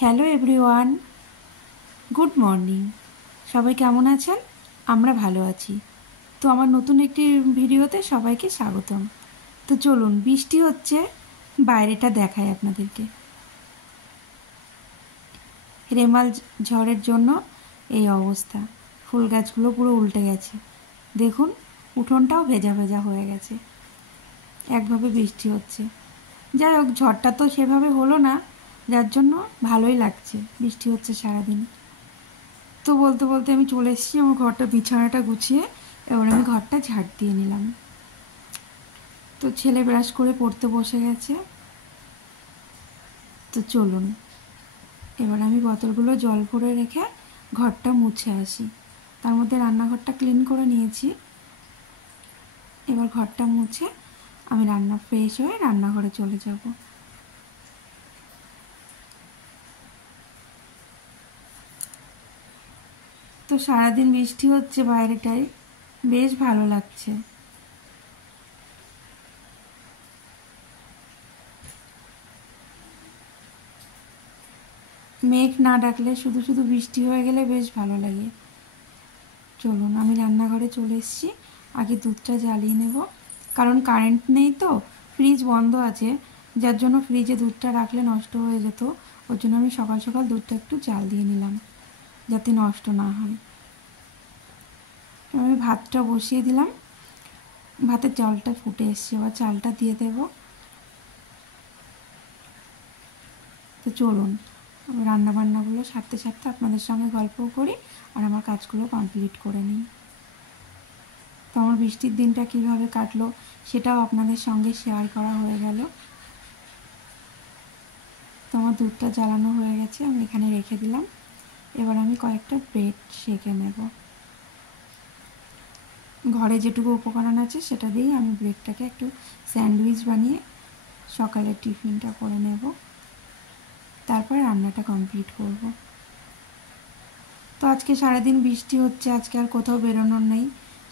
Hello everyone, good morning. সবাই কেমন আছেন? আমরা ভালো আছি। তো আমার নতুন একটি ভিডিওতে সবাইকে স্বাগতম। তো চলুন, বৃষ্টি হচ্ছে, বাইরেটা দেখাই আপনাদেরকে। রেমাল ঝড়ের জন্য এই অবস্থা, ফুল গাছগুলো পুরো উল্টে গেছে। দেখুন, উঠোনটাও ভেজা ভেজা হয়ে গেছে, একভাবে বৃষ্টি হচ্ছে। যাই হোক, ঝড়টা তো সেভাবে হলো না, যার জন্য ভালোই লাগছে, বৃষ্টি হচ্ছে সারাদিন। তো বলতে বলতে আমি চলে এসেছি আমার ঘরটা, বিছানাটা গুছিয়ে এবার আমি ঘরটা ঝাড় দিয়ে নিলাম। তো ছেলে ব্রাশ করে পড়তে বসে গেছে। তো চলুন, এবার আমি বোতলগুলো জল ভরে রেখে ঘরটা মুছে আসি। তার মধ্যে রান্নাঘরটা ক্লিন করে নিয়েছি। এবার ঘরটা মুছে আমি ফ্রেশ হয়ে রান্নাঘরে চলে যাব। তো সারাদিন বৃষ্টি হচ্ছে বাইরেটায়, বেশ ভালো লাগছে। মেঘ না ডাকলে, শুধু শুধু বৃষ্টি হয়ে গেলে বেশ ভালো লাগে। চলুন, আমি রান্নাঘরে চলে এসেছি। আগে দুধটা জ্বালিয়ে নেব, কারণ কারেন্ট নেই, তো ফ্রিজ বন্ধ আছে, যার জন্য ফ্রিজে দুধটা রাখলে নষ্ট হয়ে যেত। ওর জন্য আমি সকাল সকাল দুধটা একটু জাল দিয়ে নিলাম, যাতে নষ্ট না হয়। আমি ভাতটা বসিয়ে দিলাম, ভাতের চালটা ফুটে এসছে, এবার চালটা দিয়ে দেব। তো চলুন, রান্নাবান্নাগুলো সারতে সারতে আপনাদের সঙ্গে গল্পও করি আর আমার কাজগুলো কমপ্লিট করে নিই। তো আমার বৃষ্টির দিনটা কীভাবে কাটলো সেটাও আপনাদের সঙ্গে শেয়ার করা হয়ে গেল। তো আমার দুধটা জ্বালানো হয়ে গেছে, আমি এখানে রেখে দিলাম। এবার আমি কয়েকটা ব্রেড সেঁকে নেব। ঘরে যেটুকু উপকরণ আছে সেটা দিয়েই আমি ব্রেডটাকে একটু স্যান্ডউইচ বানিয়ে সকালের টিফিনটা করে নেব, তারপর রান্নাটা কমপ্লিট করব। তো আজকে সারাদিন বৃষ্টি হচ্ছে, আজকে আর কোথাও বেরোনোর নেই,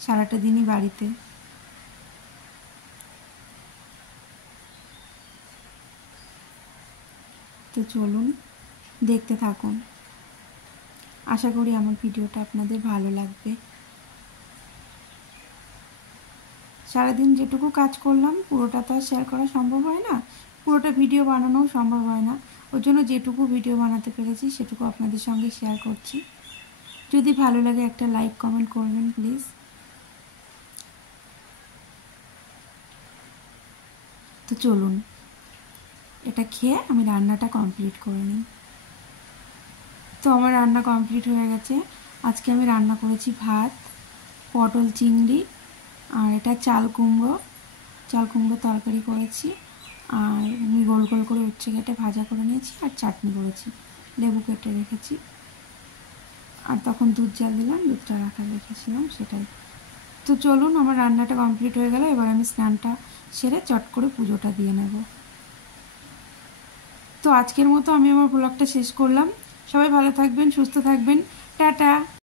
সারাটা দিনই বাড়িতে। তো চলুন, দেখতে থাকুন। আশা করি আমার ভিডিওটা আপনাদের ভালো লাগবে। সারাদিন যেটুকু কাজ করলাম পুরোটা তো আর শেয়ার করা সম্ভব হয় না, পুরোটা ভিডিও বানানোও সম্ভব হয় না। ওর জন্য যেটুকু ভিডিও বানাতে পেরেছি সেটুকু আপনাদের সঙ্গে শেয়ার করছি। যদি ভালো লাগে একটা লাইক কমেন্ট করবেন প্লিজ। তো চলুন, এটা খেয়ে আমি রান্নাটা কমপ্লিট করে নিই। তো আমার রান্না কমপ্লিট হয়ে গেছে। আজকে আমি রান্না করেছি ভাত, পটল চিংড়ি, আর এটা চাল কুমড়ো তরকারি করেছি, আর আমি গোল গোল করে উচ্ছে কেটে ভাজা করে নিয়েছি, আর চাটনি করেছি, লেবু কেটে রেখেছি। আর তখন দুধ জাল দিলাম, দুধটা রাখা রেখেছিলাম সেটাই। তো চলুন, আমার রান্নাটা কমপ্লিট হয়ে গেল। এবার আমি স্নানটা সেরে চট করে পুজোটা দিয়ে নেব। তো আজকের মতো আমি আমার ব্লগটা শেষ করলাম। সবাই ভালো থাকবেন, সুস্থ থাকবেন, টাটা।